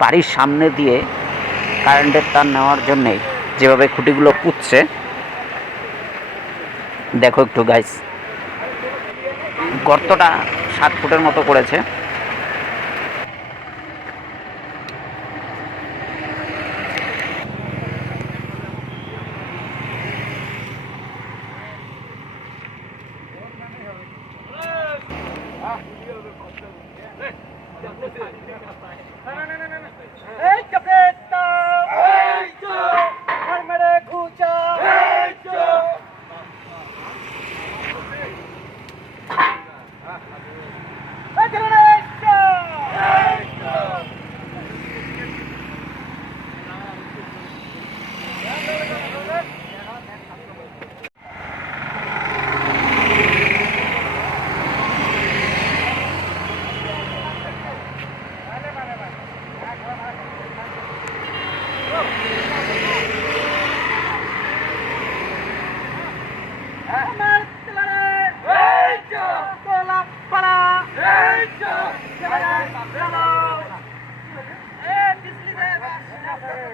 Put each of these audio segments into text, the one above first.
বাড়ির সামনে দিয়ে কারেন্টের তার নেওয়ার জন্যে যেভাবে খুঁটিগুলো পুঁতছে। দেখো একটু গাইস গর্তটা সাত ফুটের মতো করেছে। এই চপেটা এই চো আর মেরে খুচা এই চো এই চো এই চো এই চো আমার তলারে এই চো তোলা পাড়া এই চো এ বিজলি দে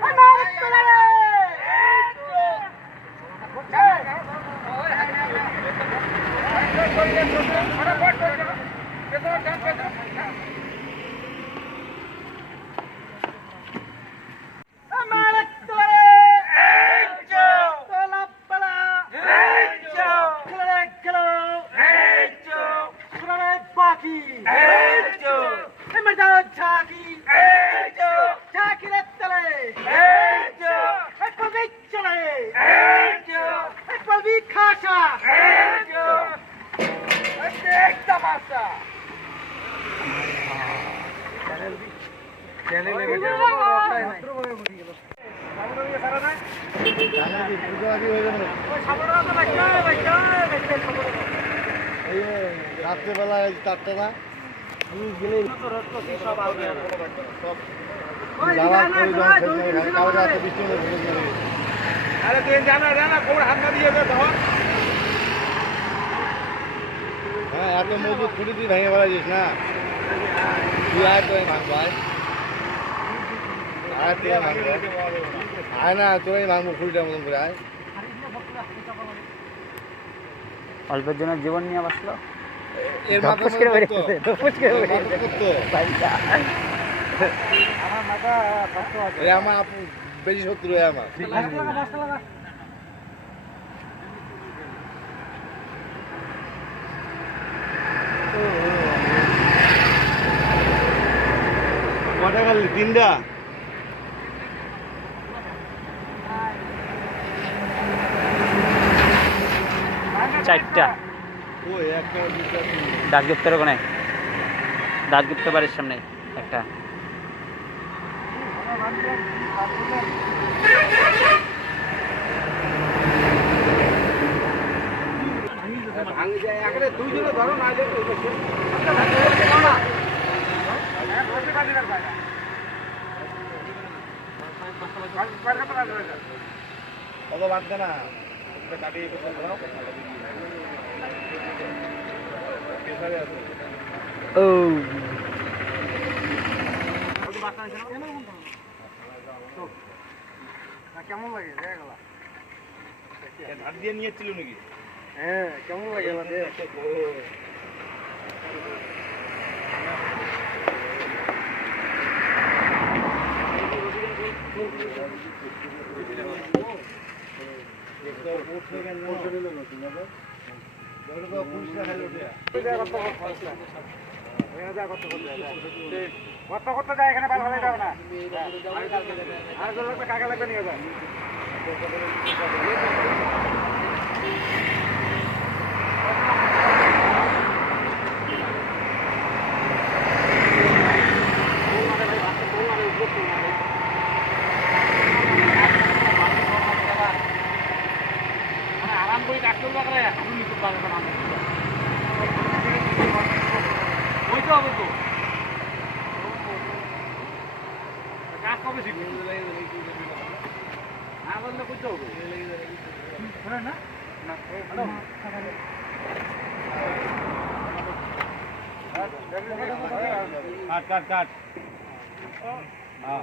আমার তলারে এই চো আমার রাত্রেবেলা চারটে না আরে তুই জানা জানা কোন হাত না দিয়ে দে তখন হ্যাঁ এত মজবুত খুঁটি তুই ভেঙে বেড়াইছিস না। তুই আয় তো ভাঙবো আয় আয় তুই ভাঙবো? আয় না তোরাই ভাঙবো খুঁটিটার মতন করে আয়। অল্পের জন্য জীবন নিয়ে বাসলো। এর ধপস করে বেরিয়ে গেছে, করে মাথা। বাড়িটা। আমার মাথা আমার আপু বেশি শত্রু আমার। তিনটা। চারটা। ওই একটা দুটা তিনটা। দাসগুপ্তের বাড়ির সামনে একটা। দুইজনে ধরো না যে কত বাদ দে না কাটিয়ে ও। কেমন লাগে ধার দিয়ে নিয়েছিল নাকি হ্যাঁ কেমন লাগে কত কত যায় এখানে ভালো ভালো যাবে না আর লাগবে কাকা লাগবে নিয়ে যায় পারবে না ওইটা হবে তো কাজ কবে শিখবে না বললে করতে হবে না না হ্যালো কাট কাট কাট হ্যাঁ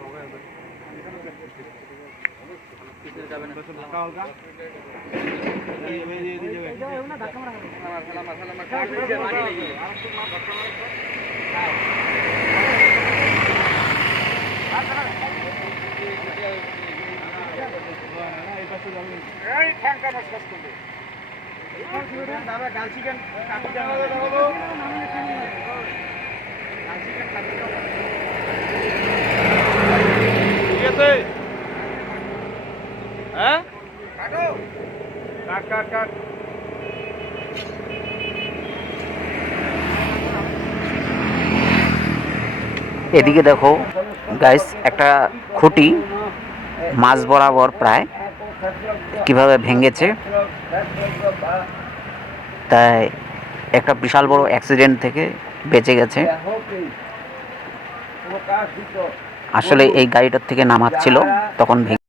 এই ঠ্যাংটা মাছ কাজ করবে। দাদা ডাল চিকেন কাটি দাও এদিকে দেখো গাইস একটা খুঁটি, মাছ বরাবর প্রায়, কীভাবে ভেঙেছে। তাই একটা বিশাল বড় অ্যাক্সিডেন্ট থেকে বেঁচে গেছে। আসলে এই গাড়িটার থেকে নামাচ্ছিল, তখন ভেঙে